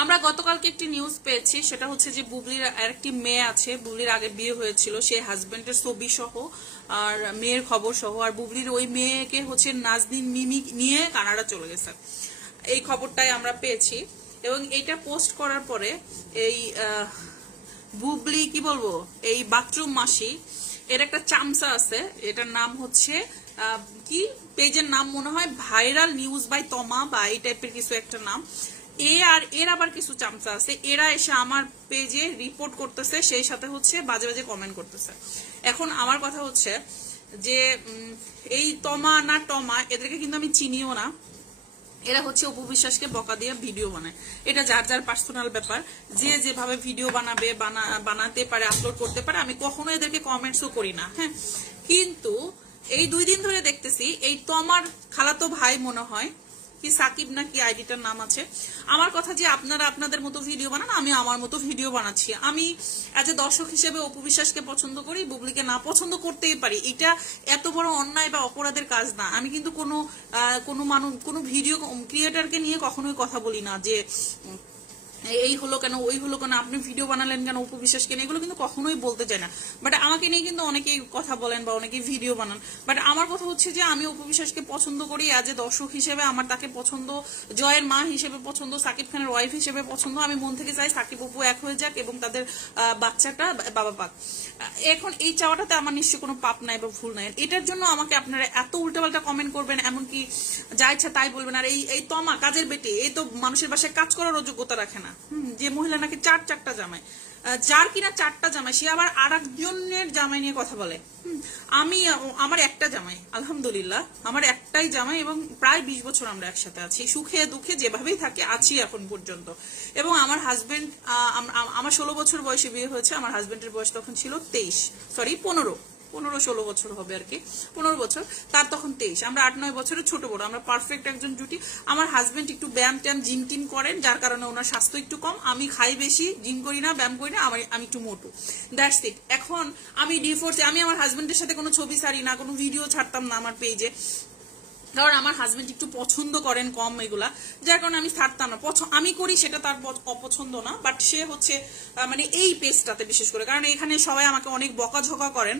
আমরা গতকালকে একটি নিউজ পেয়েছি, সেটা হচ্ছে যে বুবলির আরেকটি মেয়ে আছে, বুবলির আগে বিয়ে হয়েছিল, সে হাজবেন্ডের ছবি সহ আর মেয়ের খবর সহ, আর বুবলির ওই মেয়েকে হচ্ছে নাজনীন মিমি নিয়ে কানাডা চলে গেছে। এই খবরটাই আমরা পেয়েছি এবং এইটা পোস্ট করার পরে এই বুবলি কি বলবো, এই বাথরুম মাসি এর একটা চামচা আছে, এটার নাম হচ্ছে কি পেজের নাম মনে হয় ভাইরাল নিউজ বাই তমা বা এই টাইপের কিছু একটা নাম। এর আবার কিছু চামচা আছে, এরা এসে আমার পেজে রিপোর্ট করতেছে, সেই সাথে হচ্ছে বাজে বাজে কমেন্ট করতেছে। এখন আমার কথা হচ্ছে যে এই তমা না টমা এদেরকে কিন্তু আমি চিনিও না, এরা হচ্ছে অপু বিশ্বাসকে বকা দিয়ে ভিডিও বানায়। এটা যার যার পার্সোনাল ব্যাপার, যে যেভাবে ভিডিও বানাবে বানাতে পারে, আপলোড করতে পারে। আমি কখনো এদেরকে কমেন্টসও করি না, হ্যাঁ। কিন্তু এই 2 দিন ধরে দেখতেছি এই তমার খালাতো ভাই মনে হয় কি সাকিব না কি আইডিটার নাম আছে, আমার কথা যে আপনারা আপনাদের মতো ভিডিও বানান, আমি আমার মতো ভিডিও বানাচ্ছি। আমি এজ এ দর্শক হিসেবে অপু বিশ্বাসকে পছন্দ করি, বুবলিকে না পছন্দ করতেই পারি, এটা এত বড় অন্যায় বা অপরাধের কাজ না। আমি কিন্তু কোনো ভিডিও ক্রিয়েটারকে নিয়ে কখনোই কথা বলি না যে এই হলো কেন ওই হলো কেন, আপনি ভিডিও বানালেন কেন অপু বিশ্বাসকে নিয়ে, এগুলো কিন্তু কখনোই বলতে চাই না। বাট আমাকে নিয়ে কিন্তু অনেকেই কথা বলেন বা অনেকেই ভিডিও বানান। বাট আমার কথা হচ্ছে যে আমি অপু বিশ্বাসকে পছন্দ করি এজ এ দর্শক হিসেবে, আমার তাকে পছন্দ, জয়ের মা হিসেবে পছন্দ, সাকিব খানের ওয়াইফ হিসেবে পছন্দ। আমি মন থেকে চাই সাকিব অপু এক হয়ে যাক এবং তাদের বাচ্চাটা বাবা পাক। এখন এই চাওয়াটাতে আমার নিশ্চয় কোনো পাপ নাই বা ভুল নাই, এটার জন্য আমাকে আপনারা এত উল্টাপাল্টা কমেন্ট করবেন, এমনকি যা ইচ্ছা তাই বলবেন। আর এই তমা কাজের বেটে, এই তো মানুষের বাসায় কাজ করার যোগ্যতা রাখে না। যে মহিলা নাকি চারটা জামাই, যার কিনা 4টা জামাই, সে আবার আর একজনের জামাই নিয়ে কথা বলে। আমার একটা জামাই, আলহামদুলিল্লাহ আমার একটাই জামাই, এবং প্রায় 20 বছর আমরা একসাথে আছি, সুখে দুঃখে যেভাবেই থাকি আছি এখন পর্যন্ত। এবং আমার হাজবেন্ড, আমার 16 বছর বয়সে বিয়ে হয়েছে, আমার হাজবেন্ডের বয়স তখন ছিল 15-16 বছর হবে আর কি, 15 বছর, তার তখন 23। আমরা 8-9 বছরের ছোট বড়, আমরা পারফেক্ট একজন জুটি। আমার হাজবেন্ড একটু ব্যায়াম ট্যাম জিম টিম করেন, যার কারণে ওনার স্বাস্থ্য একটু কম। আমি খাই বেশি, জিম করি না, ব্যায়াম করি না, আমি একটু মোটু, দ্যাটস ইট। এখন আমি ডিভোর্সে, আমি আমার হাজবেন্ডের সাথে কোনো ছবি ছাড়ি না, কোনো ভিডিও ছাড়তাম না আমার পেজে, কারণ আমার হাজবেন্ড একটু পছন্দ করেন কম এগুলা, যার কারণে আমি ছাড়তাম না। আমি করি সেটা তার অপছন্দ না, বাট সে হচ্ছে মানে এই পেজটাতে বিশেষ করে, কারণ এখানে সবাই আমাকে অনেক বকাঝকা করেন,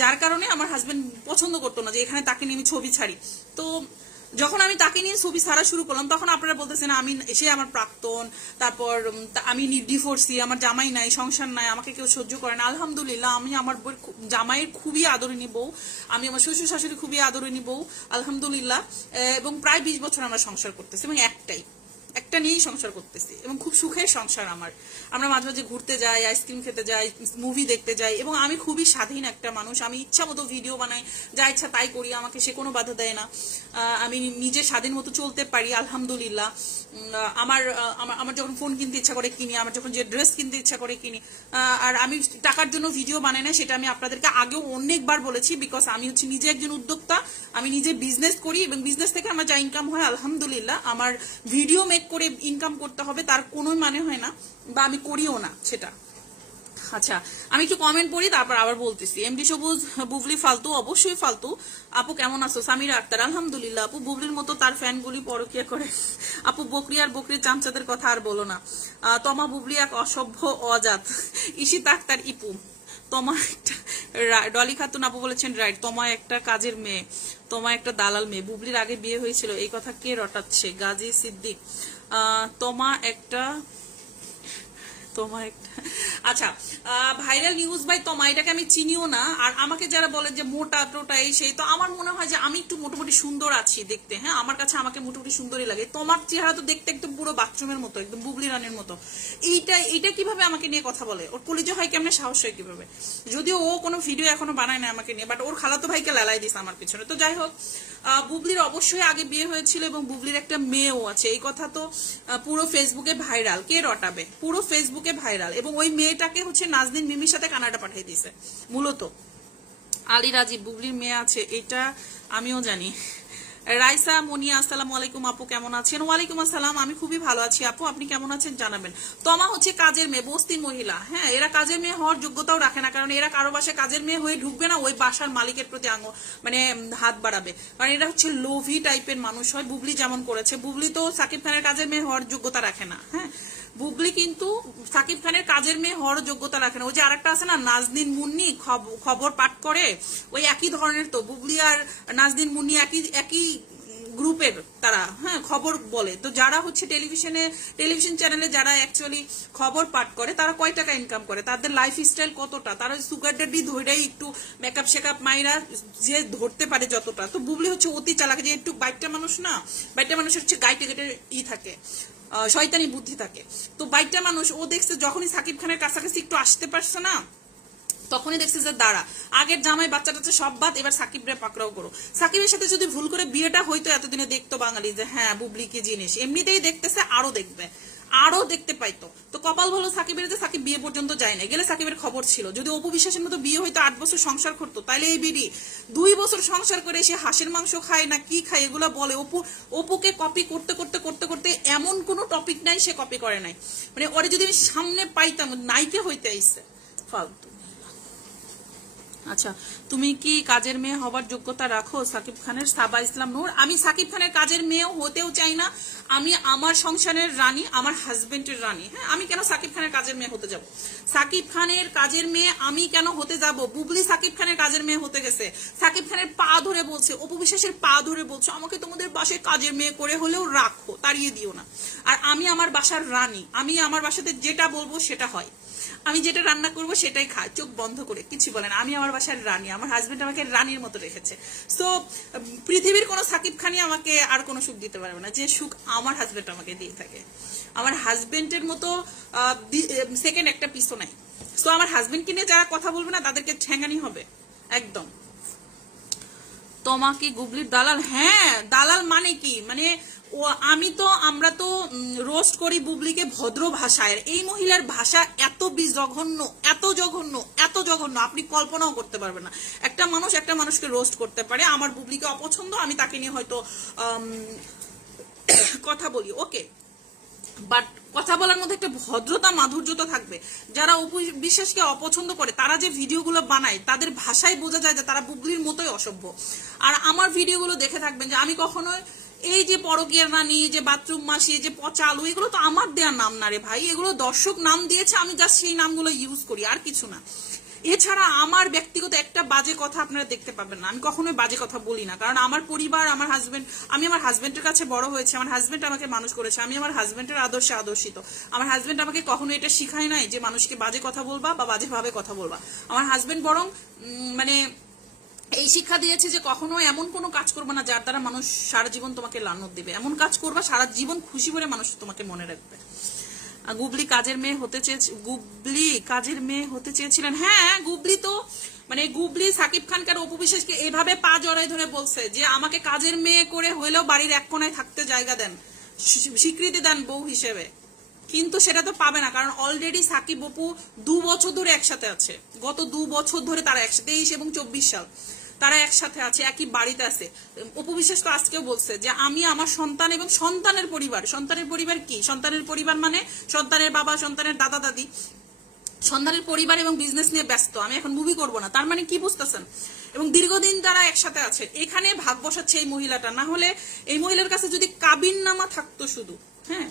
যার কারণে আমার হাজবেন্ড পছন্দ করতো না যে এখানে তাকে নিয়ে আমি ছবি ছাড়ি। তো যখন আমি তাকে নিয়ে ছবি ছাড়া শুরু করলাম, তখন আপনারা বলতেছেন আমি, সে আমার প্রাক্তন, তারপর আমি ডিভোর্সি, আমার জামাই নাই, সংসার নাই, আমাকে কেউ সহ্য করে না। আলহামদুলিল্লাহ আমি আমার জামাইয়ের খুবই আদরণী বউ, আমি আমার শ্বশুর শাশুড়ি খুবই আদরণী বউ, আলহামদুলিল্লাহ। এবং প্রায় 20 বছর আমরা সংসার করতেছি, এবং একটা নিয়েই সংসার করতেছি, এবং খুব সুখের সংসার আমার। আমরা মাঝে মাঝে ঘুরতে যাই, আইসক্রিম খেতে যাই, মুভি দেখতে যাই, এবং আমি খুবই স্বাধীন একটা মানুষ। আমি ইচ্ছা মতো ভিডিও বানাই, যা ইচ্ছা তাই করি, আমাকে সে কোনো বাধা দেয় না। আমি নিজে স্বাধীন মতো চলতে পারি, আলহামদুলিল্লাহ। আমার যখন ফোন কিনতে ইচ্ছা করে কিনি, আমার যখন যে ড্রেস কিনতে ইচ্ছা করে কিনি। আর আমি টাকার জন্য ভিডিও বানাই না, সেটা আমি আপনাদেরকে আগেও অনেকবার বলেছি, বিকজ আমি হচ্ছে নিজে একজন উদ্যোক্তা, আমি নিজে বিজনেস করি, এবং বিজনেস থেকে আমার যা ইনকাম হয় আলহামদুলিল্লাহ। আমার ভিডিও মেক করে ইনকাম করতে হবে তার কোনো মানে হয় না, বা আমি করিও না সেটা। আচ্ছা, আমি একটু কমেন্ট পড়ি, তারপর আবার বলতেছি। এমডি সবুজ, বুবলি ফালতু, অবশ্যই ফালতু। আপু কেমন আছো? সামিরা আক্তার, আলহামদুলিল্লাহ। আপু বুবলির মতো তার ফ্যানগুলি পরকিয়া করে। আপু বকরি আর বকরির চামচাদের কথা আর বলো না। তমা বুবলি এক অসভ্য অজাত। ঈশিতা আক্তার ইপু, তোমার একটা ডলি খাতুন আপু বলেছেন রাইট, তোমার একটা কাজের মেয়ে, তোমার একটা দালাল মেয়ে, বুবলির আগে বিয়ে হয়েছিল, এই কথা কে রটাচ্ছে? গাজী সিদ্দিক, তোমার একটা আচ্ছা, ভাইরাল নিউজ বাই তোমা, এটাকে আমি চিনিও না। আর আমাকে যারা বলে যে মোটা টোটা এই সেই, তো আমার মনে হয় যে আমি একটু মোটামুটি সুন্দর আছি দেখতে, হ্যাঁ, আমার কাছে আমাকে মোটামুটি সুন্দরই লাগে। তোমার চেহারা তো দেখতে একদম পুরো বাথরুমের মতো, একদম বুবলি রানের মতো। এইটা কিভাবে আমাকে নিয়ে কথা বলে? ওর কলিজা হয় কেমনে, সাহস হয় কিভাবে? যদিও ও কোনো ভিডিও এখনো বানায় না আমাকে নিয়ে, বাট ওর খালাতো ভাইকে লালাই দিস আমার পিছনে। তো যাই হোক, বুবলির অবশ্যই আগে বিয়ে হয়েছিল, এবং বুবলির একটা মেয়েও আছে, এই কথা তো পুরো ফেসবুকে ভাইরাল, কে রটাবে? পুরো ফেসবুকে ভাইরাল। এবং ওই মেয়েটাকে হচ্ছে নাজনীন মিমির সাথে কানাডা পাঠিয়ে দিয়েছে মূলত। আলী রাজীব, বুবলির মেয়ে আছে, এটা আমিও জানি। রাইসা মুনিয়া, আসসালামু আলাইকুম আপু, কেমন আছেন? ওয়ালাইকুম আসসালাম, আমি খুবই ভালো আছি আপু, আপনি কেমন আছেন জানাবেন। তমা হচ্ছে কাজের মেয়ে, বস্তির মহিলা। হ্যাঁ, এরা কাজের মেয়ে হওয়ার যোগ্যতাও রাখে না, কারণ এরা কারো বাসায় কাজের মেয়ে হয়ে ঢুকবে না, ওই বাসার মালিকের প্রতি মানে হাত বাড়াবে, কারণ এরা হচ্ছে লোভী টাইপের মানুষ হয়। বুবলি যেমন করেছে, বুবলি তো সাকিব খানের কাজের মেয়ে হওয়ার যোগ্যতা রাখে না। হ্যাঁ, বুবলি কিন্তু সাকিব খানের কাজের মেয়ে হওয়ার যোগ্যতা রাখে না। ওই যে আরেকটা আছে না, নাজনীন মুন্নি, খবর পাঠ করে, ওই একই ধরনের তো বুবলি আর নাজনীন মুন্নি একই গ্রুপের তারা। হ্যাঁ, খবর বলে তো, যারা হচ্ছে টেলিভিশন চ্যানেলে যারা অ্যাকচুয়ালি খবর পাঠ করে, তারা কয় টাকা ইনকাম করে, তাদের লাইফ স্টাইল কতটা, তারা সুগার ড্যাডি ধরেই একটু মেকআপ শেকআপ মাইরা যে ধরতে পারে যতটা। তো বুবলি হচ্ছে অতি চালাক, যে একটু বাইকটা মানুষ না, বাইকটা মানুষের হচ্ছে গাইটে গেটে থাকে, শয়তানি বুদ্ধি থাকে। তো বাইকটা মানুষ, ও দেখছে যখনই সাকিব খানের কাছাকাছি একটু আসতে পারছে না, তখনই দেখছে যে দাঁড়া, আগের জামাই বাচ্চা টাচ্চা সব বাদ, এবার সাকিবরে পাকড়াও করো। সাকিবের সাথে যদি ভুল করে বিয়েটা হইতো, এতদিনে দেখতো বাঙালি যে হ্যাঁ বুবলি কি জিনিস। এমনিতেই দেখতেছে, আরো দেখবে, আরো দেখতে পাইতো। তো কপাল ভালো সাকিবের যে সাকিব বিয়ে পর্যন্ত যায় না, গেলে সাকিবের খবর ছিল। যদি অপু বিশ্বাসের মতো বিয়ে হইতো, 8 বছর সংসার করতো, তাইলে এই বিডি 2 বছর সংসার করে সে হাঁসের মাংস খায় না কি খায় এগুলো বলে। অপুকে কপি করতে করতে করতে করতে এমন কোনো টপিক নাই সে কপি করে নাই। মানে ওরে যদি আমি সামনে পাইতাম, নাইকে হইতে আইছে ফালতু। আচ্ছা, তুমি কি কাজের মেয়ে হবার যোগ্যতা রাখো সাকিব খানের? সাবা ইসলাম নূর, আমি সাকিব খানের কাজের মেয়েও হতেও চাই না। আমি আমার সংসারের রানী, আমার হাজবেন্ডের রানী। হ্যাঁ, আমি কেন সাকিব খানের কাজের মেয়ে হতে যাব? সাকিব খানের কাজের মেয়ে আমি কেন হতে যাব? বুবলি সাকিব খানের কাজের মেয়ে হতে গেছে, সাকিব খানের পা ধরে বলছে, অপু বিশ্বাসের পা ধরে বলছে আমাকে তোমাদের বাসায় কাজের মেয়ে করে হলেও রাখো, তাড়িয়ে দিও না। আর আমি আমার বাসার রানী, আমি আমার বাসাতে যেটা বলবো সেটা হয়, আমি যেটা রান্না করবো সেটাই খায়, চোখ বন্ধ করে কিছু বলে না। আমি আমার বাসার রানী, আমার হাজবেন্ড আমাকে রানীর মতো রেখেছে। সো পৃথিবীর কোনো সাকিব খানই আমাকে আর কোনো সুখ দিতে পারবে না, যে সুখ আমার হাজবেন্ড আমাকে দিয়ে থাকে। আমার হাজবেন্ডের মতো সেকেন্ড একটা পিসও নাই। সো আমার হাজবেন্ডকে নিয়ে যারা কথা বলবে না, তাদেরকে ঠ্যাঙ্গানি হবে একদম। তোমাকে গুবলির দালাল? হ্যাঁ, দালাল মানে কি, মানে আমরা তো রোস্ট করি বুবলিকে ভদ্র ভাষায়। এই মহিলার ভাষা এত জঘন্য, এত জঘন্য, এত জঘন্য, আপনি কল্পনাও করতে পারবেন না। একটা মানুষ একটা মানুষকে রোস্ট করতে পারে। আমার বুবলিকে অপছন্দ, আমি তাকে নিয়ে হয়তো কথা বলি, ওকে, বাট কথা বলার মধ্যে একটা ভদ্রতা মাধুর্যতা থাকবে। যারা অপু বিশ্বাসকে অপছন্দ করে, তারা যে ভিডিওগুলো বানায়, তাদের ভাষায় বোঝা যায় যে তারা বুবলির মতোই অসভ্য। আর আমার ভিডিওগুলো দেখে থাকবেন যে আমি কখনোই এই যে পরকীয়ার নানি, যে বাথরুম মাসি, যে পচা আলু, এগুলো তো আমার দেওয়ার নাম না রে ভাই, এগুলো দর্শক নাম দিয়েছে, আমি জাস্ট সেই নামগুলো ইউজ করি, আর কিছু না। এছাড়া আমার ব্যক্তিগত একটা বাজে কথা আপনারা দেখতে পাবেন না। আমি কখনোই বাজে কথা বলি না, কারণ আমার পরিবার, আমার হাজবেন্ড, আমি আমার হাজবেন্ডের কাছে বড় হয়েছে, আমার হাজবেন্ড আমাকে মানুষ করেছে, আমি আমার হাজবেন্ডের আদর্শে আদর্শিত। আমার হাজবেন্ড আমাকে কখনো এটা শিখায় নাই যে মানুষকে বাজে কথা বলবা বা বাজেভাবে কথা বলবা। আমার হাজবেন্ড বরং মানে এই শিক্ষা দিয়েছে যে কখনো এমন কোনো কাজ করবা না যার দ্বারা মানুষ সারা জীবন তোমাকে লানত দিবে। এমন কাজ করবা সারা জীবন খুশি করে মানুষ তোমাকে মনে রাখবে। গুবলি কাজের মেয়ে হতে চেয়েছিলেন? হ্যাঁ, গুবলি তো মানে গুবলি সাকিব খানকার অপু বিশ্বাসকে এভাবে পা জড়াই ধরে বলছে যে আমাকে কাজের মেয়ে করে হইলেও বাড়ির এক কোনায় থাকতে জায়গা দেন, স্বীকৃতি দেন বউ হিসেবে। কিন্তু সেটা তো পাবে না, কারণ অলরেডি সাকিব অপু 2 বছর ধরে একসাথে আছে। গত 2 বছর ধরে তারা একসাথে, 23 এবং 24 সাল তারা একসাথে আছে, একই বাড়িতে আছে। অপু বিশ্বাস তো আজকেও বলছে যে আমি আমার সন্তান এবং সন্তানের পরিবার কি, সন্তানের পরিবার মানে সন্তানের বাবা, সন্তানের দাদা দাদি, সন্তানের পরিবার এবং বিজনেস নিয়ে ব্যস্ত, আমি এখন মুভি করব না, তার মানে কি বুঝতেছেন? এবং দীর্ঘদিন তারা একসাথে আছে। এখানে ভাগ বসাচ্ছে এই মহিলাটা। না হলে এই মহিলার কাছে যদি কাবিননামা থাকতো শুধু, হ্যাঁ,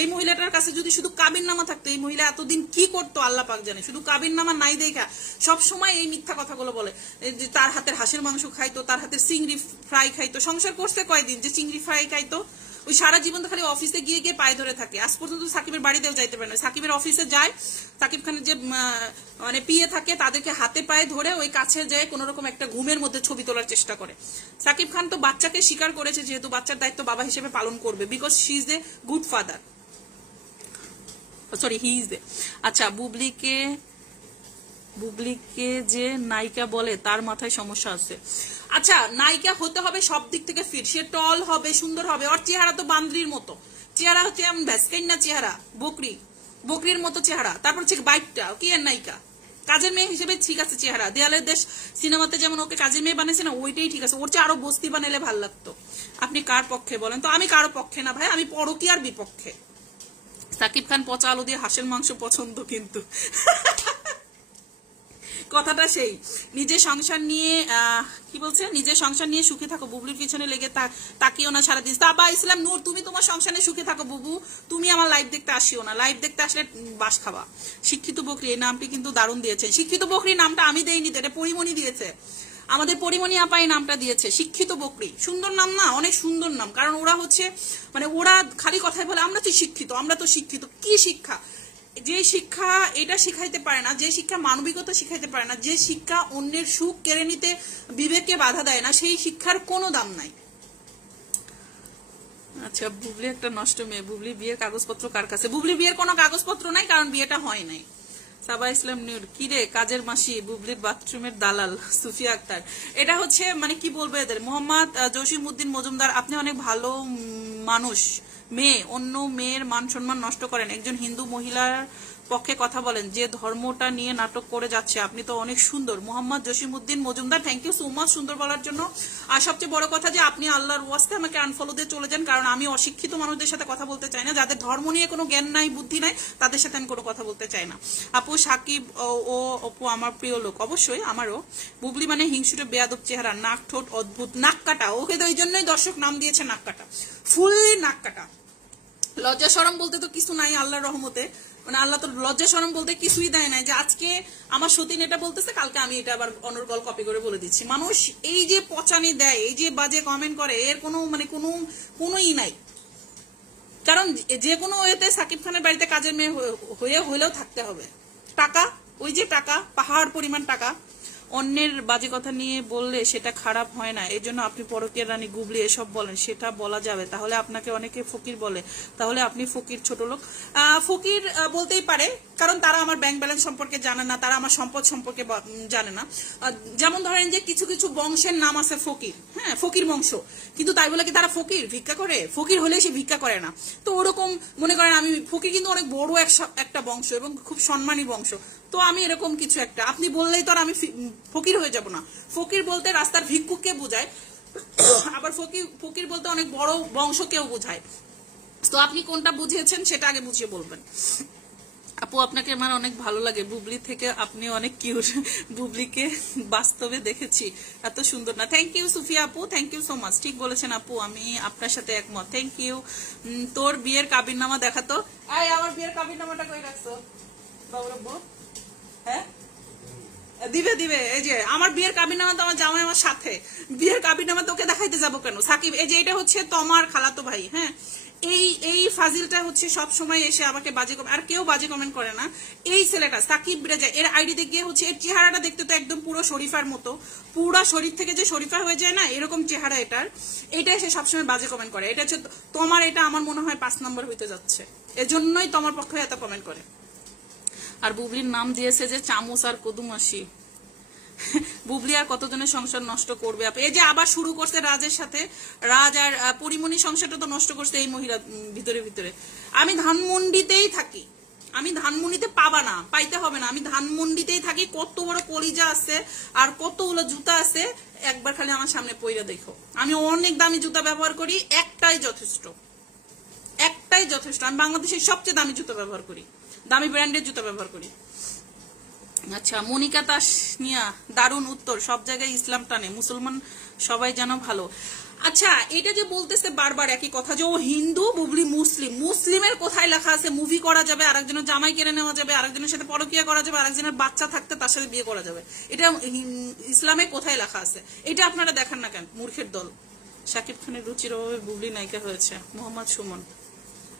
এই মহিলাটার কাছে যদি শুধু কাবিননামা থাকতো, এই মহিলা এতদিন কি করতো আল্লাহ পাক জানে। শুধু কাবিননামা নাই দেখা সবসময় এই মিথ্যা কথাগুলো বলে যে তার হাতের হাঁসের মাংস খাইতো, তার হাতের চিংড়ি ফ্রাই খাইতো। সংসার করছে কয়দিন যে চিংড়ি ফ্রাই খাইতো? ওই সারা জীবন তো খালি অফিসে গিয়ে গিয়ে পায়ে ধরে থাকে। আজ পর্যন্ত সাকিবের বাড়িতেও যাইতে পারে না। সাকিবের অফিসে যায়, সাকিব খানের যে মানে পিএ থাকে তাদেরকে হাতে পায়ে ধরে ওই কাছে যায় কোন রকম একটা ঘুমের মধ্যে ছবি তোলার চেষ্টা করে। সাকিব খান তো বাচ্চাকে স্বীকার করেছে, যেহেতু বাচ্চার দায়িত্ব বাবা হিসেবে পালন করবে, because she is a good father, sorry he is a. আচ্ছা, বুবলিকে যে নায়িকা বলে তার মাথায় সমস্যা আছে। আচ্ছা, নায়িকা হতে হবে সব দিক থেকে ফিট, সে টল হবে, সুন্দর হবে। ওর চেহারা তো বান্দ্রির মতো চেহারা, হচ্ছে ভ্যাসকাইন না চেহারা, বকরির মতো চেহারা। তারপর হচ্ছে বাইকটা, কি এর নায়িকা? কাজের মেয়ে হিসেবে ঠিক আছে চেহারা, দেয়ালের দেশ সিনেমাতে যেমন ওকে কাজের মেয়ে বানিয়েছে না, ওইটাই ঠিক আছে, ওর চেয়ে আরো বস্তি বানাইলে ভাল লাগতো। আপনি কার পক্ষে বলেন তো? আমি কারো পক্ষে না ভাই, আমি পরকীয়ার বিপক্ষে। সাকিব খান পচা আলু দিয়ে হাঁসের মাংস পছন্দ, কিন্তু কথাটা সেই। নিজের সংসার নিয়ে কি বলছে, নিজের সংসার নিয়ে সুখে থাকো, বুবলির পিছনে লেগে তাকিও না সারাদিন। তাবা ইসলাম নূর, তুমি তোমার সংসারে সুখে থাকো বুবু, তুমি আমার লাইভ দেখতে আসিও না, লাইভ দেখতে আসলে বাস খাবা। শিক্ষিত বকরি, এই নামটি কিন্তু দারুণ দিয়েছে। শিক্ষিত বকরি নামটা আমি দেইনি, এটা পরিমণি দিয়েছে, আমাদের পরিমণি আপা এই নামটা দিয়েছে, শিক্ষিত বকরি। সুন্দর নাম না? অনেক সুন্দর নাম। কারণ ওরা হচ্ছে মানে ওরা খালি কথায় বলে আমরা তো শিক্ষিত, আমরা তো শিক্ষিত। কি শিক্ষা? যে শিক্ষা এটা শিখাইতে পারে না, যে শিক্ষা মানবিকতা শিখাইতে পারে না, যে শিক্ষা অন্যের সুখ কেড়ে নিতে বিবেককে বাধা দেয় না, সেই শিক্ষার কোনো দাম নাই। আচ্ছা, বুবলি একটা নষ্ট মেয়ে। বুবলি বিয়ের কাগজপত্র কার কাছে? বুবলি বিয়ের কোনো কাগজপত্র নাই, কারণ বিয়েটা হয় নাই। সাবা ইসলাম নিউর, কিরে কাজের মাসি বুবলির বাথরুমের দালাল সুফিয়া আক্তার। এটা হচ্ছে মানে কি বলবো এদের। মোহাম্মদ জসিমউদ্দিন মজুমদার, আপনি অনেক ভালো মানুষ, মেয়ে অন্য মেয়ের মান সম্মান নষ্ট করেন, একজন হিন্দু মহিলার পক্ষে কথা বলেন, যে ধর্মটা নিয়ে নাটক করে যাচ্ছে, আপনি তো অনেক সুন্দর। Mohammad Jasimuddin Majumdar, thank you so much সুন্দর বলার জন্য। আর সবচেয়ে বড় কথা যে আপনি আল্লাহর ওয়াস্তে আমাকে আনফলো দিয়ে চলে যান, কারণ আমি অশিক্ষিত মানুষদের সাথে কথা বলতে চাই না, যাদের ধর্ম নিয়ে কোনো জ্ঞান নাই বুদ্ধি নাই, তাদের সাথে আমি কোনো কথা বলতে চাই না। আপু সাকিব ও অপু আমার প্রিয় লোক, অবশ্যই আমারও। বুবলি মানে হিংসুটে বেয়াদব চেহারা, নাক ঠোঁট অদ্ভুত, নাক কাটা, ওকে তো ওই জন্যই দর্শক নাম দিয়েছে নাক কাটা, ফুল নাক কাটা। লজ্জা শরম বলতে তো কিছু নাই আল্লাহর রহমতে, মানে আল্লাহ তো লজ্জা শরম বলতে কিছুই দেয় নাই, যে আজকে আমার সতীন এটা বলতেছে, কালকে আমি এটা আবার অনর্গল কপি করে বলে দিচ্ছি। মানুষ এই যে পচানি দেয়, এই যে বাজে কমেন্ট করে, এর কোনো মানে কোনোই নাই। কারণ যে কোনো ওয়েতে সাকিব খানের বাড়িতে কাজের মেয়ে হয়ে হলেও থাকতে হবে। টাকা, ওই যে টাকা, পাহাড় পরিমাণ টাকা। অন্যের বাজে কথা নিয়ে বললে সেটা খারাপ হয় না, এই জন্য আপনি পরকীয়া রানী গুবলি এসব বলেন, সেটা বলা যাবে? তাহলে আপনাকে অনেকে ফকির বলে, তাহলে আপনি ফকির, ছোট লোক। ফকির বলতেই পারে, কারণ তারা আমার ব্যাংক ব্যালেন্স সম্পর্কে জানে না, তারা আমার সম্পদ সম্পর্কে জানে না। যেমন ধরেন যে কিছু কিছু বংশের নাম আছে ফকির, হ্যাঁ ফকির বংশ, কিন্তু তাই বলে কি তারা ফকির? ভিক্ষা করে? ফকির হলে সে ভিক্ষা করে না। তো ওরকম মনে করেন আমি ফকির কিন্তু অনেক বড় একটা বংশ এবং খুব সম্মানী বংশ, তো আমি এরকম কিছু একটা, আপনি বললেই তো আর আমি ফকির হয়ে যাব না। ফকির বলতে রাস্তার ভিক্ষুককে বোঝায়, আবার ফকির বলতে অনেক বড় বংশকেও বোঝায়। তো আপনি কোনটা বুঝিয়েছেন সেটা আগে বুঝিয়ে বলবেন। আপু আপনাকে আমার অনেক ভালো লাগে, বুবলি থেকে আপনি অনেক কিউট, বুবলিকে বাস্তবে দেখেছি, এত সুন্দর না। থ্যাংক ইউ সুফিয়া আপু, থ্যাংক ইউ সো মাচ। ঠিক বলেছেন আপু, আমি আপনার সাথে একমত। Thank you. তোর বিয়ের কাবিননামা দেখাতো। আয় আমার বিয়ের কাবিননামাটা কই রাখছো বাবু? হ্যাঁ দিবে দিবে, এই যে আমার বিয়ের কাবিননামা তো আমার জামাই আমার সাথে, বিয়ের কাবিননামা তোকে দেখাইতে যাবো কেন? সাকিব, এই যে এটা হচ্ছে তোমার খালাতো ভাই, হ্যাঁ এই ফাজিলটা হচ্ছে সব সময় এসে আমাকে বাজে, আর কেউ বাজে কমেন্ট করে না। এই ছেলেটা সাকিব রেজা, এর আইডিতে গিয়ে হচ্ছে এর চেহারাটা দেখতে তো একদম পুরো শরীফার মতো, পুরো শরীর থেকে যে শরীফা হয়ে যায় না, এরকম চেহারা এটার। এটা এসে সবসময় বাজে কমেন্ট করে। এটা হচ্ছে তোমার, এটা আমার মনে হয় 5 নম্বর হইতে যাচ্ছে, এজন্যই তোমার পক্ষে এত কমেন্ট করে। আর বুবলির নাম দিয়েছে যে চামচ আর কদুমাসি। বুবলি আর কতজনের সংসার নষ্ট করবে? এই যে আবার শুরু করছে রাজের সাথে, রাজ আর পরিমণি সংসারটা তো নষ্ট করছে এই মহিলা ভিতরে ভিতরে। আমি ধানমন্ডিতেই থাকি, আমি ধানমন্ডিতে পাবা না, পাইতে হবে না, আমি ধানমন্ডিতেই থাকি। কত বড় কলিজা আছে আর কতগুলো জুতা আছে, একবার খালি আমার সামনে পইরা দেখো। আমি অনেক দামি জুতা ব্যবহার করি, একটাই যথেষ্ট, একটাই যথেষ্ট। আমি বাংলাদেশের সবচেয়ে দামি জুতা ব্যবহার করি, দামি ব্র্যান্ডের জুতা ব্যবহার করি। আচ্ছা, মনিকা তাসনিয়া, দারুণ উত্তর। সব জায়গায় ইসলাম টানে, মুসলমান সবাই যেন ভালো। আচ্ছা, এটা যে বলতেছে বারবার একই কথা যে ও হিন্দু, বুবলি মুসলিম। মুসলিমের কোথায় লেখা আছে মুভি করা যাবে, আরেকজনের জামাই কেড়ে নেওয়া যাবে, আরেকজনের সাথে পরকীয়া করা যাবে, আরেকজনের বাচ্চা থাকতে তার সাথে বিয়ে করা যাবে? এটা ইসলামে কোথায় লেখা আছে? এটা আপনারা দেখান না কেন, মূর্খের দল। শাকিব খানের রুচির অভাবে বুবলি নায়িকা হয়েছে, মোহাম্মদ সুমন।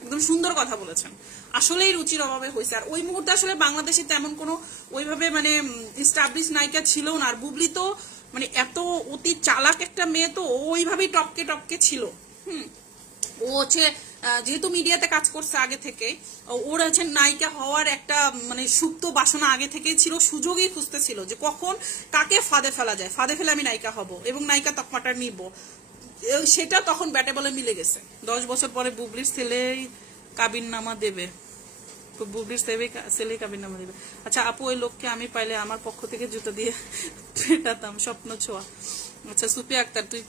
একদম সুন্দর কথা বলেছেন, আসলেই রুচির অভাবে হয়েছে। আর ওই মুহূর্তে আসলে বাংলাদেশে তেমন কোনো ওইভাবে মানে এস্টাবলিশ নায়িকা ছিল না। আর বুবলি তো মানে এত অতি চালাক একটা মেয়ে, তো ওইভাবেই টপকে টপকে ছিল। ও হচ্ছে যেহেতু মিডিয়াতে কাজ করছে আগে থেকে, ওর হচ্ছে নায়িকা হওয়ার একটা মানে সুপ্ত বাসনা আগে থেকেই ছিল, সুযোগই খুঁজতেছিল যে কখন কাকে ফাঁদে ফেলা যায়, ফাঁদে ফেলে আমি নায়িকা হব এবং নায়িকা তকমাটা নিব। সেটা তখন ব্যাটে বলে মিলে গেছে। 10 বছর পরে বুবলির ছেলেই কাবিননামা দেবে। বুবলির ছেলে কাবিননামা দিবে। আচ্ছা আপু, ওই লোককে আমি পাইলে আমার পক্ষ থেকে জুতো দিয়ে পেটাতাম, স্বপ্ন ছোঁয়া। আচ্ছা সুপিয়া আক্তার, তুই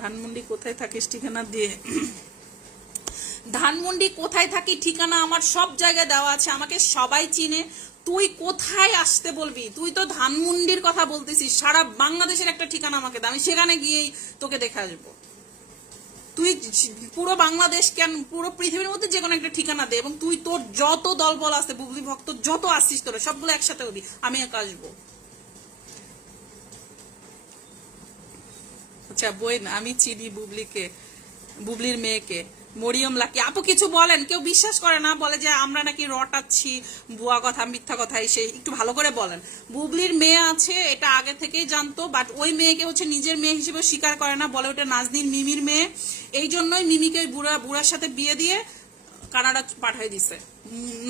ধানমন্ডি কোথায় থাকিস ঠিকানা দিয়ে। ধানমন্ডি কোথায় থাকি ঠিকানা আমার সব জায়গায় দেওয়া আছে, আমাকে সবাই চিনে। তুই কোথায় আসতে বলবি? তুই তো ধানমন্ডির কথা বলতেছিস, সারা বাংলাদেশের একটা ঠিকানা আমাকে দে, আমি সেখানে গিয়েই তোকে দেখে আসবো। তুই পুরো বাংলাদেশ কেন, পুরো পৃথিবীর মধ্যে যে কোনো একটা ঠিকানা দে, এবং তুই তোর যত দলবল আছে, বুবলি ভক্ত যত আসছিস তোরা সবগুলো একসাথে হবি, আমি একা আসবো। আচ্ছা বইন, আমি চিনি বুবলিকে, বুবলির মেয়েকে, মরিয়ম লাকি। আপু কিছু বলেন, কেউ বিশ্বাস করে না, বলে যে আমরা নাকি রটাচ্ছি, ভুয়া কথা মিথ্যা কথা, এসে একটু ভালো করে বলেন। বুবলির মেয়ে আছে, এটা আগে থেকেই জানতো, বাট ওই মেয়েকে হচ্ছে নিজের মেয়ে হিসেবে স্বীকার করে না, বলে ওটা নাজনীন মিমির মেয়ে। এই জন্যই মিমিকে বুড়ার সাথে বিয়ে দিয়ে কানাডা পাঠাই দিছে।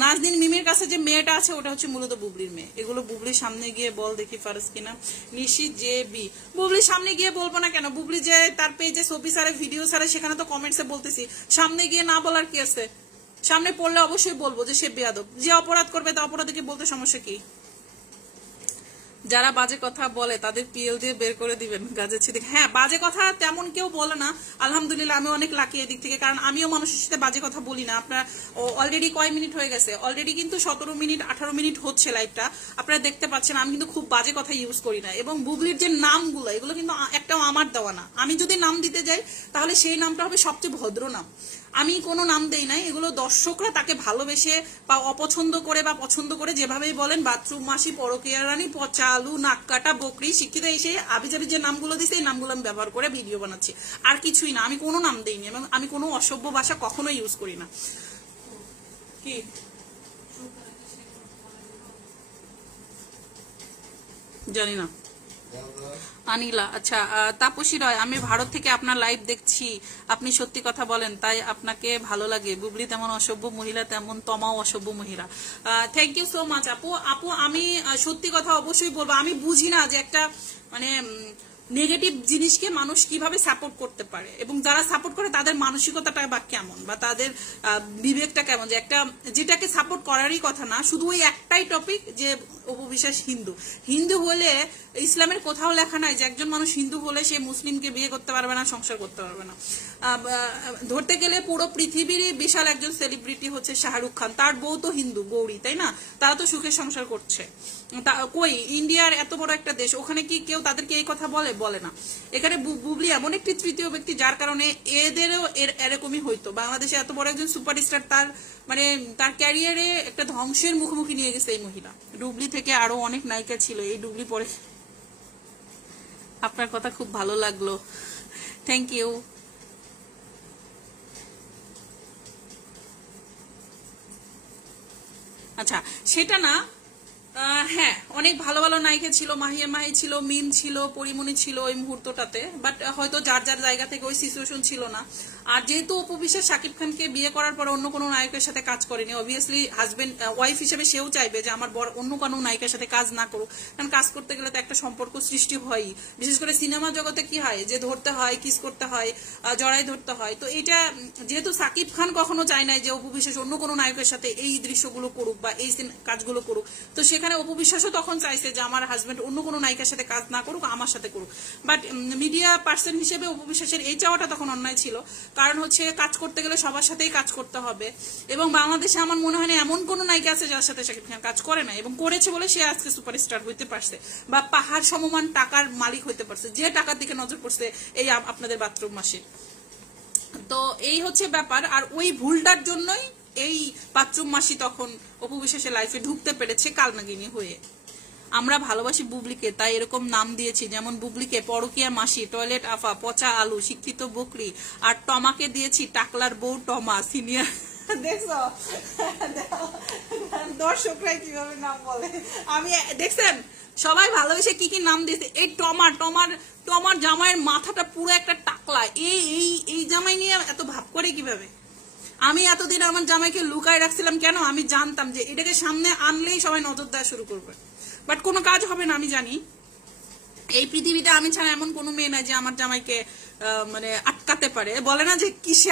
নাজনীন মিমির কাছে যে মেয়েটা আছে ওটা হচ্ছে মূলত বুবলির মেয়ে। এগুলো বুবলির সামনে গিয়ে বল দেখি ফারস কিনা। নিশি জে বি, বুবলির সামনে গিয়ে বলবো না কেন? বুবলি যে তার পেজে ছবি সারে, ভিডিও সারে, সেখানে তো কমেন্টসে বলতেছি, সামনে গিয়ে না বলার কি আছে? সামনে পড়লে অবশ্যই বলবো যে সে বেয়াদব। যে অপরাধ করবে তা অপরাধীকে বলতে সমস্যা কি? যারা বাজে কথা বলে তাদের পিএল দিয়ে বের করে দিবেন গাজে ছিদিক। হ্যাঁ, বাজে কথা তেমন কেউ বলে না, আলহামদুলিল্লাহ আমি অনেক লাকি এদিক থেকে, কারণ আমিও মানুষের সাথে বাজে কথা বলি না। আপনার অলরেডি কয় মিনিট হয়ে গেছে? অলরেডি কিন্তু 17 মিনিট 18 মিনিট হচ্ছে লাইভটা, আপনারা দেখতে পাচ্ছেন। আমি কিন্তু খুব বাজে কথা ইউজ করি না, এবং বুবলির যে নামগুলো এগুলো কিন্তু একটাও আমার দেওয়া না। আমি যদি নাম দিতে যাই তাহলে সেই নামটা হবে সবচেয়ে ভদ্র নাম। আমি কোনো নাম দেই নাই, এগুলো দর্শকরা তাকে ভালোবেসে বা অপছন্দ করে বা পছন্দ করে যেভাবেই বলেন, বাথরুম মাসি, পরকীয়া রানী, পচা আলু, নাক কাটা, বকরি, শিক্ষিত, এসে আবিজাবি যে নামগুলো দিছে এই নামগুলো আমি ব্যবহার করে ভিডিও বানাচ্ছি, আর কিছুই না। আমি কোনো নাম দেইনি, এবং আমি কোনো অসভ্য ভাষা কখনো ইউজ করি না। কি জানি না। আনিলা, আচ্ছা তাপসী রয়, আমি ভারত থেকে আপনার লাইভ দেখছি, আপনি সত্যি কথা বলেন তাই আপনাকে ভালো লাগে। বুবলি তেমন অসভ্য মহিলা, তেমন তমাও অসভ্য মহিলা। থ্যাংক ইউ সো মাচ আপু। আপু আমি সত্যি কথা অবশ্যই বলবো, আমি বুঝি না যে একটা মানে নেগেটিভ জিনিসকে মানুষ কিভাবে সাপোর্ট করতে পারে, এবং যারা সাপোর্ট করে তাদের মানসিকতাটা বা কেমন, বা তাদের বিবেকটা কেমন, যে একটা যেটাকে সাপোর্ট করারই কথা না, শুধু ওই একটাই টপিক যে অপবিশ্বাস হিন্দু। হিন্দু হলে ইসলামের কোথাও লেখা নাই যে একজন মানুষ হিন্দু হলে সে মুসলিমকে বিয়ে করতে পারবে না, সংসার করতে পারবে না। ধরতে গেলে পুরো পৃথিবীরই বিশাল একজন সেলিব্রিটি হচ্ছে শাহরুখ খান, তার বউ তো হিন্দু, গৌরী, তাই না? তারা তো সুখে সংসার করছে। কই ইন্ডিয়ার এত বড় একটা দেশ, ওখানে কি কেউ তাদেরকে এই কথা বলে না। এখানে বুবলি এমন একটি তৃতীয় ব্যক্তি যার কারণে এদেরও এরকমই হইতো। বাংলাদেশে এত বড় একজন সুপারস্টার, তার মানে তার ক্যারিয়ারে একটা ধ্বংসের মুখোমুখি নিয়ে গেছে এই মহিলা। ডুবলি থেকে আরো অনেক নায়িকা ছিল, এই ডুবলি পরে। আপনার কথা খুব ভালো লাগলো, থ্যাংক ইউ। আচ্ছা সেটা না, হ্যাঁ অনেক ভালো ভালো নায়িকা ছিল, মাহিয়া মাহি ছিল, মিম ছিল, পরিমণি ছিল ওই মুহূর্তটাতে, বাট হয়তো যার যার জায়গা থেকে ওই সিচুয়েশন ছিল না। আর যেহেতু অপু বিশ্বাস শাকিব খানকে বিয়ে করার পর অন্য কোনো নায়কের সাথে কাজ করেনি, অবভিয়াসলি হাজবেন্ড ওয়াইফ হিসেবে সেও চাইবে যে আমার বর অন্য কোনো নায়িকার সাথে কাজ না করুক, কারণ কাজ করতে গেলে তো একটা সম্পর্ক সৃষ্টি হয়ই। বিশেষ করে সিনেমা জগতে কি হয় যে ধরতে হয়, কিস করতে হয়, জড়াই ধরতে হয়। তো এটা যেহেতু শাকিব খান কখনো চায় নাই যে অপু বিশ্বাস অন্য কোনো নায়কের সাথে এই দৃশ্যগুলো করুক বা এই কাজগুলো করুক, তো সেখানে অপু বিশ্বাসও তখন চাইছে যে আমার হাজবেন্ড অন্য কোনো নায়িকার সাথে কাজ না করুক, আমার সাথে করুক। বাট মিডিয়া পার্সন হিসেবে অপু বিশ্বাসের এই চাওয়াটা তখন অন্যায় ছিল, কারণ হচ্ছে কাজ করতে গেলে সবার সাথেই কাজ করতে হবে। এবং বাংলাদেশে আমার মনে হয় না এমন কোন নায়িকা আছে যার সাথে শাকিব খান কাজ করে না, এবং করেছে বলে সে আজকে সুপারস্টার হইতে পারছে বা পাহাড় সমমান টাকার মালিক হইতে পারছে, যে টাকার দিকে নজর পড়ছে এই আপনাদের বাথরুম মাসে। তো এই হচ্ছে ব্যাপার। আর ওই ভুলটার জন্যই এই বাথরুম মাসি তখন অপু বিশ্বাসের লাইফে ঢুকতে পেরেছে কালনাগিনী হয়ে। আমরা ভালোবাসি বুবলিকে, তাই এরকম নাম দিয়েছি, যেমন বুবলিকে পরকীয়া মাসি, টয়লেট আফা, পচা আলু, শিক্ষিত বকরি, আর টমাকে দিয়েছি টাকলার বউ টমা সিনিয়র। দেখছো দর্শকরাই কিভাবে নাম বলে, আমি দেখছেন সবাই ভালোবেসে কি কি নাম দিয়েছে। এই টমার জামাইয়ের মাথাটা পুরো একটা টাকলা, এই জামাই নিয়ে এত ভাব করে কিভাবে? আমি এতদিন আমার জামাইকে লুকায় রাখছিলাম কেন? আমি জানতাম যে এটাকে সামনে আনলেই সবাই নজর দেওয়া শুরু করবে, বাট কোনো কাজ হবে না। আমি জানি এই পৃথিবীতে আমি ছাড়া এমন কোনো মেয়ে নাই যে আমার জামাইকে মানে আটকাতে পারে, বলে না যে কিসে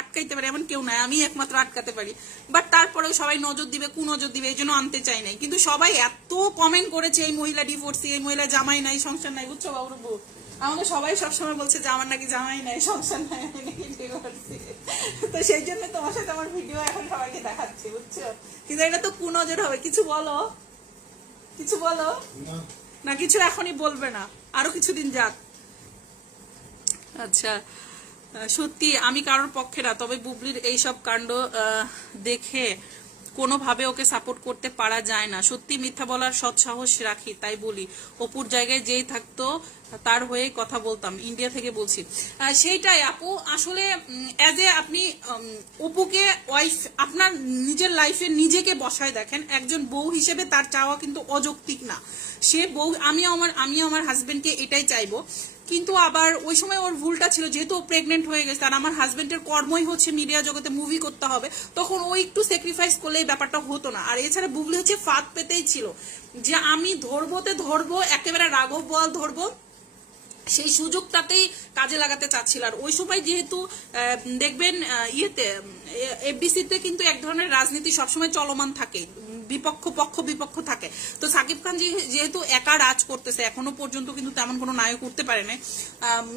আটকাইতে পারে এমন কেউ নাই, আমি একমাত্র আটকাতে পারি। বাট তারপরেও সবাই নজর দিবে, কুনজর দিবে, এই জন্য আনতে চাই নাই। কিন্তু সবাই এত কমেন্ট করেছে এই মহিলা ডিভোর্সি, এই মহিলা জামাই নাই, সংসার নাই, বুঝছো বাবু? আমাকে সবাই সবসময় বলছে যে আমার নাকি জামাই নাই, সংসার নাই, আমি নাকি ডিভোর্সি। তো সেই জন্য তোমার সাথে আমার ভিডিও এখন সবাইকে দেখাচ্ছি, বুঝছো? কিন্তু এটা তো কুনজর হবে। কিছু বলো, কিছু বলো না, কিছু এখনই বলবে না, আরো কিছুদিন যাক। আচ্ছা, সত্যি আমি কারোর পক্ষে না, তবে বুবলির এইসব কাণ্ড দেখে কোনোভাবে ওকে সাপোর্ট করতে পারা যায় না। সত্যি মিথ্যা বলার সৎসাহস রাখি, তাই বলি। অপুর জায়গায় যেই থাকতো তার হয়ে কথা বলতাম। ইন্ডিয়া থেকে বলছি। সেইটাই আপু, আসলে এজ এ আপনি অপুকে ওয়াইফ, আপনার নিজের লাইফে নিজেকে বসায় দেখেন। একজন বউ হিসেবে তার চাওয়া কিন্তু অযৌক্তিক না। সে বউ, আমি আমার হাজবেন্ডকে এটাই চাইবো। কিন্তু আবার ওই সময় ওর ভুলটা ছিল, যেহেতু ও প্রেগনেন্ট হয়ে গেছে আর আমার হাজবেন্ডের কর্মই হচ্ছে মিডিয়া জগতে মুভি করতে হবে, তখন ও একটু স্যাক্রিফাইস করলে এই ব্যাপারটা হতো না। আর এছাড়া বুবলি হচ্ছে ফাঁদ পেতেই ছিল যে আমি ধরবো, একেবারে রাঘব বল ধরবো, সেই সুযোগটাতেই কাজে লাগাতে চাচ্ছিল। আর ওই সময় যেহেতু দেখবেন ইয়েতে এফডিসিতে কিন্তু এক ধরনের রাজনীতি সবসময় চলমান থাকে, বিপক্ষ থাকে। তো সাকিব খান যেহেতু একা রাজ করতেছে, এখনো পর্যন্ত কিন্তু তেমন কোনো নায়ক উঠতে পারে না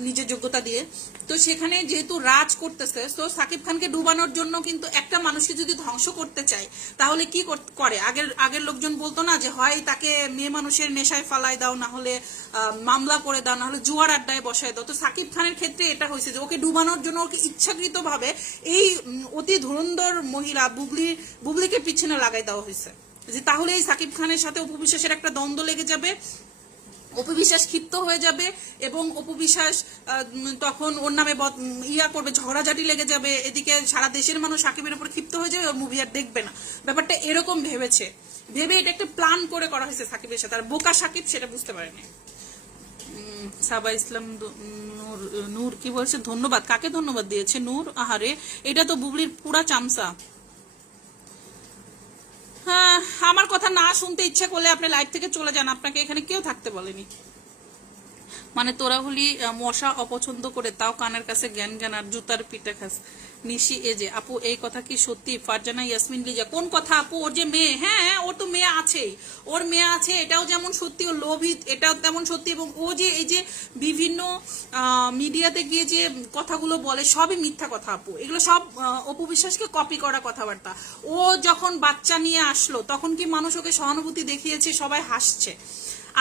নিজের যোগ্যতা দিয়ে। তো সেখানে যেহেতু রাজ করতেছে, তো সাকিব খানকে ডুবানোর জন্য কিন্তু একটা মানুষকে যদি ধ্বংস করতে চায় তাহলে কি করে? আগের লোকজন বলতো না যে হয় তাকে মেয়ে মানুষের নেশায় ফালাই দাও, না হলে মামলা করে দাও, না হলে জুয়ার আড্ডায় বসায় দাও। তো সাকিব খানের ক্ষেত্রে এটা হয়েছে যে ওকে ডুবানোর জন্য ওকে ইচ্ছাকৃত ভাবে এই অতি ধুরন্ধর মহিলা বুবলিকে পিছনে লাগাই দেওয়া হয়েছে, যে তাহলে এই সাকিব খানের সাথে অপু বিশ্বাসের একটা দ্বন্দ্ব লেগে যাবে, অপু বিশ্বাস ক্ষিপ্ত হয়ে যাবে এবং অপু বিশ্বাস তখন ওর নামে করবে, ঝগড়াঝাটি লেগে যাবে। এদিকে সারা দেশের মানুষ সাকিবের উপর ক্ষিপ্ত হয়ে যাবে, ওর মুভি আর দেখবে না। ব্যাপারটা এরকম ভেবে এটা একটা প্ল্যান করে করা হয়েছে সাকিবের সাথে। আর বোকা সাকিব সেটা বুঝতে পারেনি। সাবা ইসলাম নূর কি বলছে? ধন্যবাদ। কাকে ধন্যবাদ দিয়েছে নূর? আহারে, এটা তো বুবলির পুরা চামচা। হ্যাঁ, আমার কথা না শুনতে ইচ্ছা করলে আপনি লাইভ থেকে চলে যান, আপনাকে এখানে কেউ থাকতে বলেনি। মানে তোরা হলি মশা অপছন্দ করে, তাও কানের কাছে জ্ঞান আর জুতার পিঠা খাস। নিশি এজে আপু, এই কথা কি সত্যি? ফারজানা ইয়াসমিন লিজা, কোন কথা আপু? ওর যে মেয়ে, হ্যাঁ ওর তো মেয়ে আছেই, ওর মেয়ে আছে, এটাও যেমন সত্যি, ও লোভিত এটাও তেমন সত্যি। এবং ও যে এই যে বিভিন্ন মিডিয়াতে গিয়ে যে কথাগুলো বলে সবই মিথ্যা কথা আপু, এগুলো সব অপু বিশ্বাসকে কপি করা কথাবার্তা। ও যখন বাচ্চা নিয়ে আসলো তখন কি মানুষ ওকে সহানুভূতি দেখিয়েছে? সবাই হাসছে।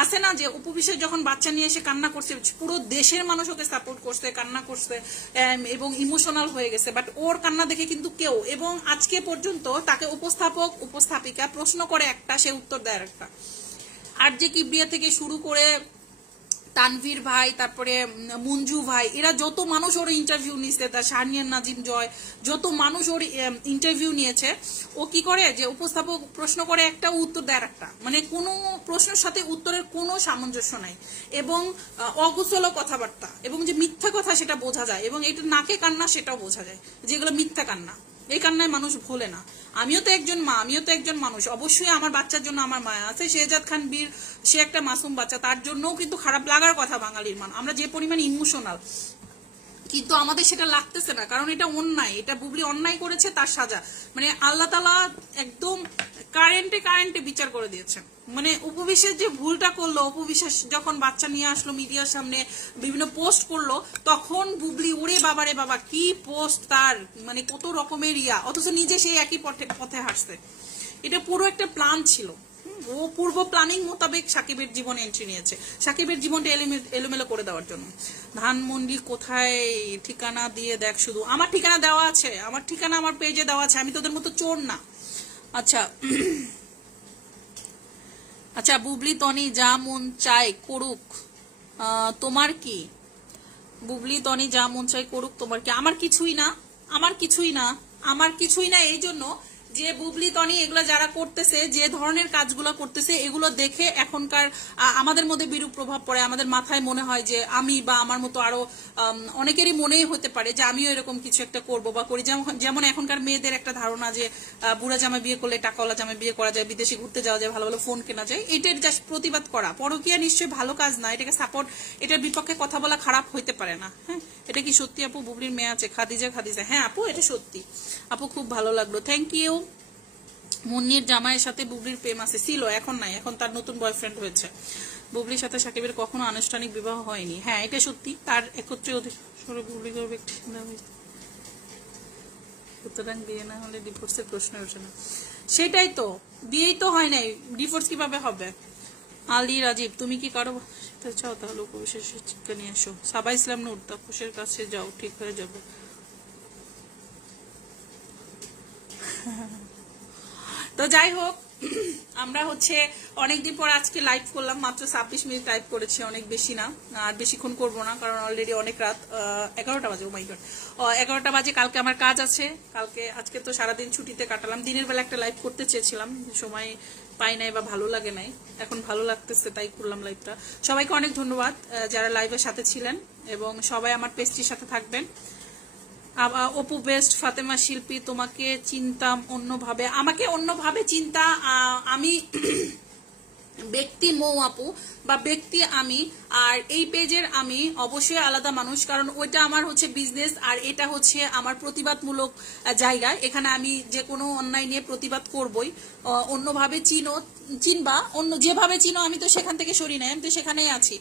আছে না যে অপু বিশ্বাস যখন বাচ্চা নিয়ে এসে কান্না করছে, পুরো দেশের মানুষ ওকে সাপোর্ট করছে, কান্না করছে এবং ইমোশনাল হয়ে গেছে। বাট ওর কান্না দেখে কিন্তু কেউ, এবং আজকে পর্যন্ত তাকে উপস্থাপিকা প্রশ্ন করে একটা, সে উত্তর দেয় একটা। আর যে কিবরিয়া থেকে শুরু করে তানভীর ভাই, তারপরে মঞ্জু ভাই, এরা যত মানুষ ওর ইন্টারভিউ নিয়েছে, তার শাহনিয়ার নাজিম জয়, যত মানুষ ওর ইন্টারভিউ নিয়েছে, ও কি করে যে উপস্থাপক প্রশ্ন করে একটা, উত্তর দেয় একটা। মানে কোনো প্রশ্নের সাথে উত্তরের কোনো সামঞ্জস্য নাই, এবং অগুছল কথাবার্তা, এবং যে মিথ্যা কথা সেটা বোঝা যায়, এবং এটা নাকে কান্না সেটাও বোঝা যায় যেগুলো মিথ্যা কান্না। এই কান্নায় মানুষ ভোলে না। আমিও তো একজন মা, আমিও তো একজন মানুষ, অবশ্যই আমার বাচ্চার জন্য আমার মায়া আছে। শেহজাদ খান বীর, সে একটা মাসুম বাচ্চা, তার জন্যও কিন্তু খারাপ লাগার কথা বাঙালির মান। আমরা যে পরিমাণ ইমোশনাল, কিন্তু আমাদের সেটা লাগতেছে না, কারণ এটা অন্যায়, এটা বুবলি অন্যায় করেছে, তার সাজা মানে আল্লাহ তাআলা একদম কারেন্টে বিচার করে দিয়েছেন। মানে অপু বিশ্বাস যে ভুলটা করলো, অপু বিশ্বাস যখন বাচ্চা নিয়ে আসলো মিডিয়ার সামনে বিভিন্ন পোস্ট করলো, তখন বুবলি ওরে বাবারে বাবা কি পোস্ট তার, মানে কত রকমের অথচ নিজে সেই একই পথে হাঁটছে। এটা পুরো একটা প্ল্যান ছিল, ও পূর্ব প্ল্যানিং মোতাবেক সাকিবের জীবনে এন্ট্রি নিয়েছে, সাকিবের জীবনটা এলোমেলো করে দেওয়ার জন্য। ধানমন্ডি কোথায়? ঠিকানা দিয়ে দেখ শুধু। আমার ঠিকানা দেওয়া আছে, আমার ঠিকানা আমার পেজে দেওয়া আছে, আমি তোদের মতো চোর না। আচ্ছা আচ্ছা, বুবলি তনি যা মন চায় করুক, তোমার কি? বুবলি তনি যা মন চায় করুক, তোমার কি? আমার কিছুই না, আমার কিছুই না, আমার কিছুই না। এই জন্য যে বুবলি তনি এগুলো যারা করতেছে, যে ধরনের কাজগুলো করতেছে, এগুলো দেখে এখনকার আমাদের মধ্যে বিরূপ প্রভাব পড়ে। আমাদের মাথায় মনে হয় যে আমি বা আমার মতো আরো অনেকেরই মনেই হতে পারে যে আমিও এরকম কিছু একটা করবো বা করি। যেমন এখনকার মেয়েদের একটা ধারণা যে বুড়া জামাই বিয়ে করলে টাকাওয়ালা জামাই বিয়ে করা যায়, বিদেশে ঘুরতে যাওয়া যায়, ভালো ভালো ফোন কেনা যায়। এটার জাস্ট প্রতিবাদ করা। পরকীয়া নিশ্চয়ই ভালো কাজ না, এটাকে সাপোর্ট, এটার বিপক্ষে কথা বলা খারাপ হইতে পারে না। হ্যাঁ, এটা কি সত্যি আপু বুবলির মেয়ে আছে? খাদিজা, হ্যাঁ আপু এটা সত্যি। আপু খুব ভালো লাগলো, থ্যাংক ইউ। মুন্নির জামাইয়ের সাথে বুবলির প্রেম আছে, ছিল, এখন নাই, এখন তার নতুন বয়ফ্রেন্ড হয়েছে। বুবলির সাথে সাকিবের কখনো আনুষ্ঠানিক বিবাহ হয়নি, হ্যাঁ এটা সত্যি। তার একত্রে বুবলি ব্যক্তি, সুতরাং বিয়ে না হলে ডিভোর্সের প্রশ্ন ওঠে না। সেটাই তো, বিয়েই তো হয় নাই, ডিভোর্স কিভাবে হবে? আলী রাজীব, তুমি কি কারো চাও তাহলে উপবিশেষের চিৎকার নিয়ে এসো। সাবা ইসলাম নূর, তাপসের কাছে যাও, ঠিক হয়ে যাবে। তো যাই হোক, আমরা অনেকদিন পর আজকে লাইভ করলাম, মাত্র 26 মিনিট লাইভ করেছি, অনেক বেশি না, আর বেশিক্ষণ করবো না, কারণ অলরেডি অনেক রাত, 11টা বাজে। ও মাই গড, 11টা বাজে। কালকে আমার কাজ আছে, আজকে তো সারাদিন ছুটিতে কাটালাম। দিনের বেলা একটা লাইভ করতে চেয়েছিলাম, সময় পাই নাই বা ভালো লাগে নাই, এখন ভালো লাগতেছে তাই করলাম লাইভটা। সবাইকে অনেক ধন্যবাদ যারা লাইভের সাথে ছিলেন, এবং সবাই আমার পেজটির সাথে থাকবেন। অপু বেস্ট, ফাতেমা শিল্পী, তোমাকে চিনতাম অন্যভাবে, আমাকে অন্যভাবে চিন্তা, আমি ব্যক্তি মৌ আপু বা ব্যক্তি আমি, আর এই পেজের আমি অবশ্যই আলাদা মানুষ, কারণ ওইটা আমার বিজনেস, আর এটা আমার প্রতিবাদমূলক জায়গা। এখানে আমি যে কোনো অন্যায় নিয়ে প্রতিবাদ করবই। অন্যভাবে চিনবা, অন্য যেভাবে চিনো, আমি তো সেখান থেকে সরি নাই, আমি তো সেখানেই আছি।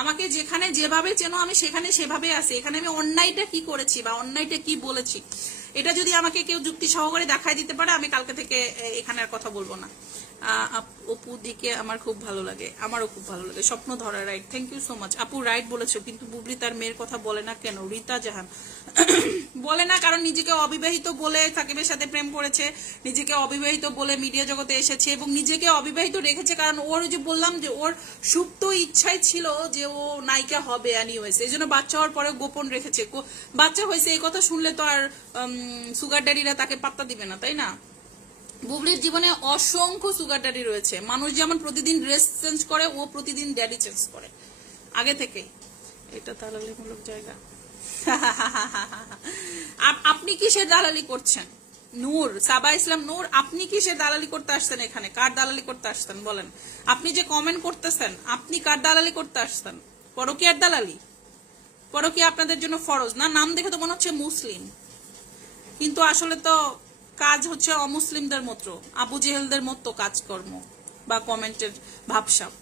আমাকে যেখানে যেভাবে চেনো আমি সেখানে সেভাবে আছি। এখানে আমি অন্যায়টা কি করেছি বা অন্যায়টা কি বলেছি, এটা যদি আমাকে কেউ যুক্তি সহকারে দেখায় দিতে পারে, আমি কালকে থেকে এখানে আর কথা বলবো না। অপু দিকে আমার খুব ভালো লাগে, আমারও খুব ভালো লাগে। স্বপ্ন ধরা, right, thank you so much আপু, রাইট বলেছো। কিন্তু বুবলি তার মেয়ের কথা বলে না কেন? রীতা জাহান, বলে না কারণ নিজেকে অবিবাহিত বলে সাকিবের সাথে প্রেম করেছে, নিজেকে অবিবাহিত বলে মিডিয়া জগতে এসেছে, এবং নিজেকে অবিবাহিত রেখেছে কারণ ওর যে বললাম যে ওর সুপ্ত ইচ্ছাই ছিল যে ও নায়িকা হবে, হয়েছে, এই জন্য বাচ্চা হওয়ার পরে গোপন রেখেছে। বাচ্চা হয়েছে এই কথা শুনলে তো আর সুগার ড্যাডিরা তাকে পাত্তা দিবে না, তাই না? বুবলির জীবনে অসংখ্য সুগার ড্যাডি রয়েছে। মানুষ যেমন প্রতিদিন ড্রেস চেঞ্জ করে, ও প্রতিদিন ড্যাডি চেঞ্জ করে আগে থেকেই। এটা দালালিমূলক জায়গা। আপনি কি সে দালালি করছেন? নূর, সাবা ইসলাম নূর, আপনি কি সে দালালি করতে আসছেন এখানে? কার দালালি করতে আসছেন বলেন? আপনি যে কমেন্ট করতেছেন, আপনি কার দালালি করতে আসছেন? পরকীয়ার দালালি? পরকীয়া আপনাদের জন্য ফরজ না? নাম দেখে তো মনে হচ্ছে মুসলিম, কিন্তু আসলে তো কাজ অমুসলিমদের মতো, আবু জেহেলদের মতো কাজকর্ম বা কমেন্টের ভাবসাব।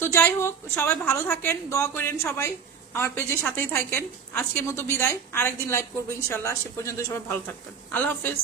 তো যাই হোক, সবাই ভালো থাকেন, দোয়া করেন, সবাই আমার পেজের সাথেই থাকেন। আজকের মতো বিদায়, আরেকদিন লাইভ করবো ইনশাল্লাহ। সে পর্যন্ত সবাই ভালো থাকবেন, আল্লাহ হাফেজ।